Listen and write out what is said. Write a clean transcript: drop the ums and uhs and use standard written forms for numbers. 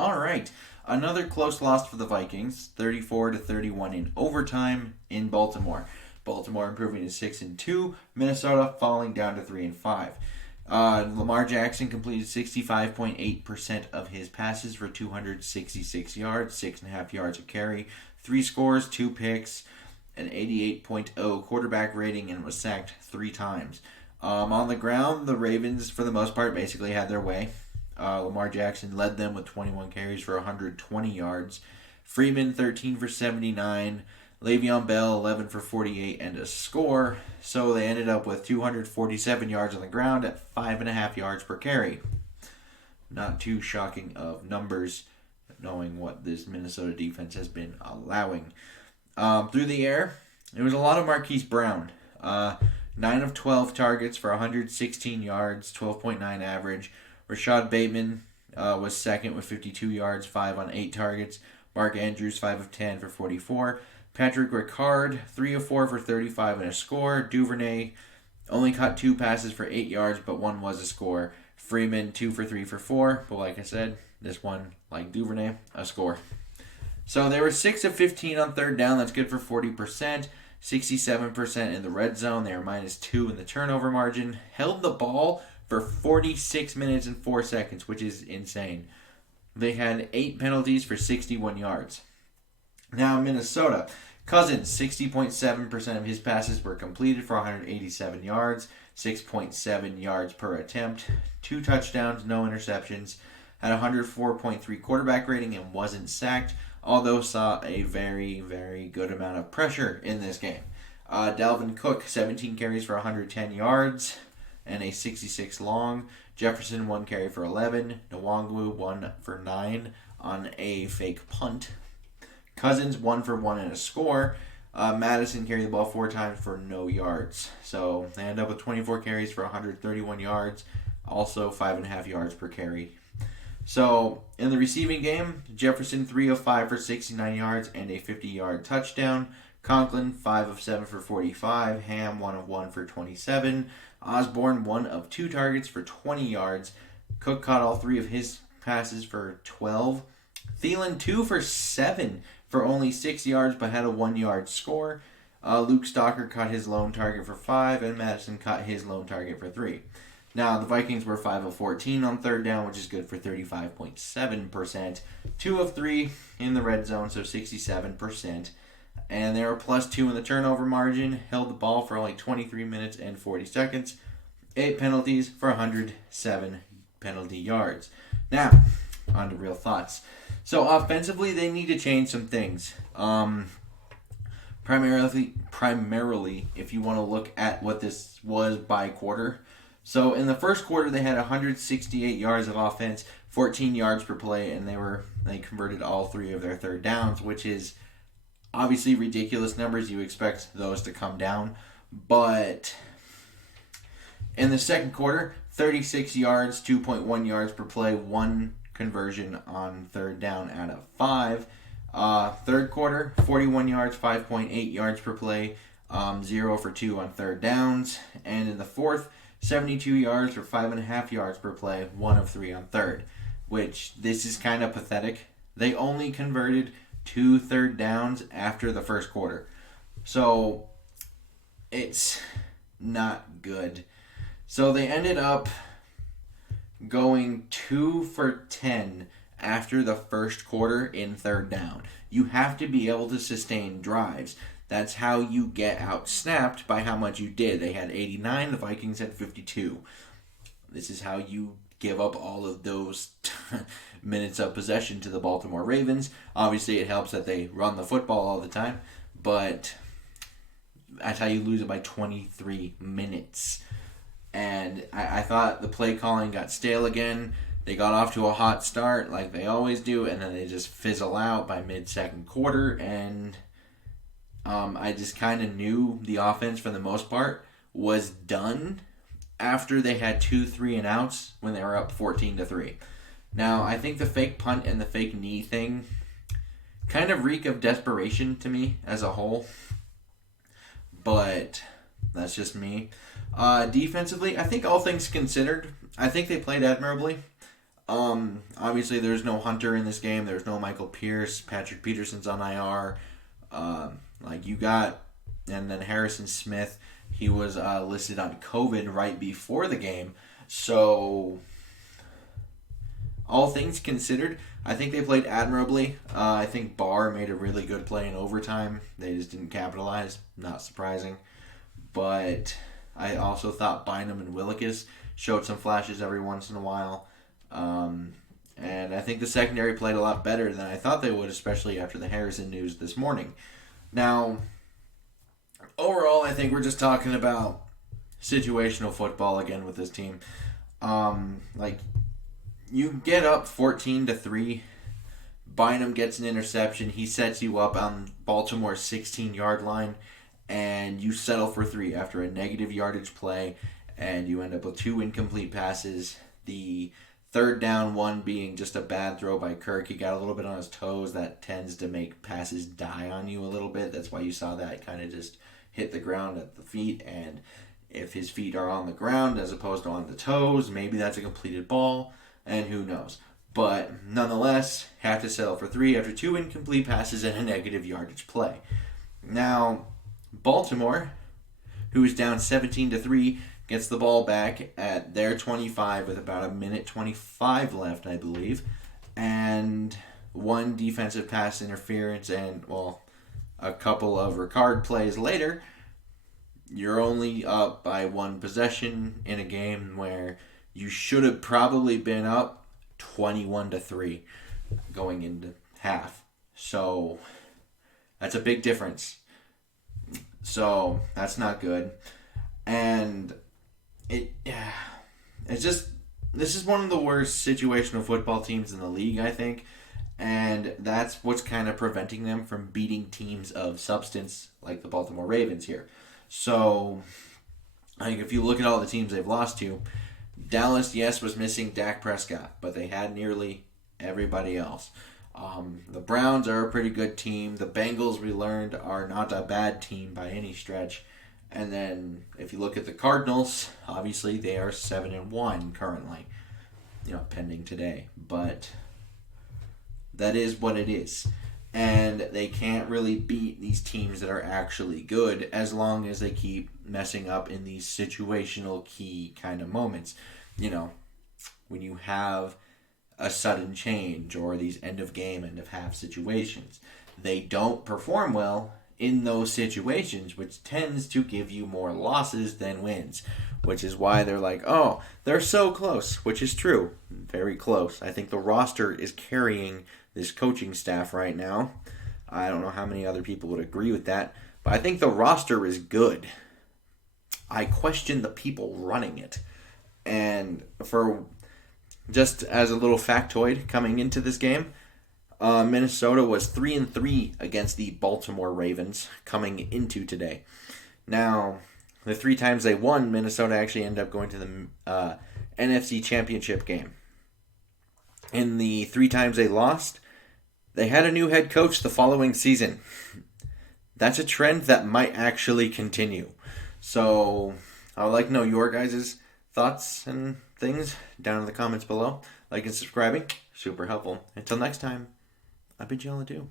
All right. Another close loss for the Vikings, 34-31 in overtime in Baltimore. Baltimore improving to 6-2, Minnesota falling down to 3-5. Lamar Jackson completed 65.8% of his passes for 266 yards, 6.5 yards a carry, 3 scores, 2 picks, an 88.0 quarterback rating, and was sacked 3 times. On the ground, the Ravens, for the most part, basically had their way. Lamar Jackson led them with 21 carries for 120 yards. Freeman, 13 for 79. Le'Veon Bell, 11 for 48 and a score. So they ended up with 247 yards on the ground at 5.5 yards per carry. Not too shocking of numbers, knowing what this Minnesota defense has been allowing. Through the air, it was a lot of Marquise Brown. 9 of 12 targets for 116 yards, 12.9 average. Rashad Bateman was second with 52 yards, 5 on 8 targets. Mark Andrews, 5 of 10 for 44. Patrick Ricard, 3 of 4 for 35 and a score. Duvernay only caught 2 passes for 8 yards, but 1 was a score. Freeman, 2 for 3 for 4. But like I said, this one, like Duvernay, a score. So they were 6 of 15 on third down. That's good for 40%. 67% in the red zone. They were -2 in the turnover margin. Held the ball for 46 minutes and 4 seconds, which is insane. They had 8 penalties for 61 yards. Now, Minnesota. Cousins, 60.7% of his passes were completed for 187 yards, 6.7 yards per attempt, 2 touchdowns, no interceptions, had 104.3 quarterback rating and wasn't sacked, although saw a very, very good amount of pressure in this game. Dalvin Cook, 17 carries for 110 yards and a 66 long. Jefferson, 1 carry for 11. Nwangwu, 1 for 9 on a fake punt. Cousins, 1 for 1 and a score. Madison carried the ball 4 times for no yards. So they end up with 24 carries for 131 yards, also 5.5 yards per carry. So in the receiving game, Jefferson, 3 of 5 for 69 yards and a 50-yard touchdown. Conklin, 5 of 7 for 45. Ham, 1 of 1 for 27. Osborne, 1 of 2 targets for 20 yards. Cook caught all 3 of his passes for 12. Thielen, 2 for 7 for only 6 yards, but had a 1-yard score. Luke Stalker caught his lone target for 5, and Madison caught his lone target for 3. Now, the Vikings were 5 of 14 on third down, which is good for 35.7%. 2 of 3 in the red zone, so 67%. And they were +2 in the turnover margin, held the ball for only 23 minutes and 40 seconds. 8 penalties for 107 penalty yards. Now, on to real thoughts. So offensively, they need to change some things. Primarily, if you want to look at what this was by quarter. So in the first quarter, they had 168 yards of offense, 14 yards per play, and they converted all 3 of their third downs, which is obviously ridiculous numbers. You expect those to come down. But in the second quarter, 36 yards, 2.1 yards per play, 1 conversion on third down out of 5. Third quarter, 41 yards, 5.8 yards per play, 0 for 2 on third downs. And in the fourth, 72 yards for 5.5 yards per play, 1 of 3 on third. Which, this is kind of pathetic. They only converted 2 third downs after the first quarter. So, it's not good. So they ended up going 2 for 10 after the first quarter in third down. You have to be able to sustain drives. That's how you get out-snapped by how much you did. They had 89, the Vikings had 52. This is how you give up all of those minutes of possession to the Baltimore Ravens. Obviously, it helps that they run the football all the time, but that's how you lose it by 23 minutes. And I thought the play calling got stale again. They got off to a hot start like they always do, and then they just fizzle out by mid-second quarter, and I just kind of knew the offense, for the most part, was done after they had 2 3-and-outs when they were up 14-3. Now, I think the fake punt and the fake knee thing kind of reek of desperation to me as a whole, but that's just me. Defensively, I think all things considered, I think they played admirably. Obviously, there's no Hunter in this game. There's no Michael Pierce. Patrick Peterson's on IR. Like you got, and then Harrison Smith. He was listed on COVID right before the game. So, all things considered, I think they played admirably. I think Barr made a really good play in overtime. They just didn't capitalize. Not surprising. But I also thought Bynum and Willikis showed some flashes every once in a while. And I think the secondary played a lot better than I thought they would, especially after the Harrison news this morning. Now, overall, I think we're just talking about situational football again with this team. Like, you get up 14-3. Bynum gets an interception. He sets you up on Baltimore's 16-yard line, and you settle for 3 after a negative yardage play, and you end up with 2 incomplete passes. The third down one being just a bad throw by Kirk. He got a little bit on his toes. That tends to make passes die on you a little bit. That's why you saw that kind of just hit the ground at the feet. And if his feet are on the ground as opposed to on the toes, maybe that's a completed ball. And who knows. But nonetheless, have to settle for 3 after 2 incomplete passes and a negative yardage play. Now, Baltimore, who is down 17-3, gets the ball back at their 25 with about a minute 25 left, I believe. And 1 defensive pass interference and, well, a couple of Ricard plays later, you're only up by 1 possession in a game where you should have probably been up 21-3 going into half. So that's a big difference. So that's not good. And it's just, this is one of the worst situational football teams in the league, I think. And that's what's kind of preventing them from beating teams of substance like the Baltimore Ravens here. So, I think if you look at all the teams they've lost to, Dallas, yes, was missing Dak Prescott, but they had nearly everybody else. The Browns are a pretty good team. The Bengals, we learned, are not a bad team by any stretch. And then if you look at the Cardinals, obviously they are 7-1 currently, pending today. But that is what it is. And they can't really beat these teams that are actually good as long as they keep messing up in these situational key kind of moments. When you have a sudden change or these end of game, end of half situations, they don't perform well in those situations, which tends to give you more losses than wins, which is why they're like, oh, they're so close, which is true. Very close. I think the roster is carrying this coaching staff right now. I don't know how many other people would agree with that, but I think the roster is good. I question the people running it. And for just as a little factoid coming into this game, Minnesota was 3-3 against the Baltimore Ravens coming into today. Now, the 3 times they won, Minnesota actually ended up going to the NFC Championship game. In the 3 times they lost, they had a new head coach the following season. That's a trend that might actually continue. So, I would like to know your guys' thoughts and things down in the comments below. Like and subscribing, super helpful. Until next time, I bid you all adieu.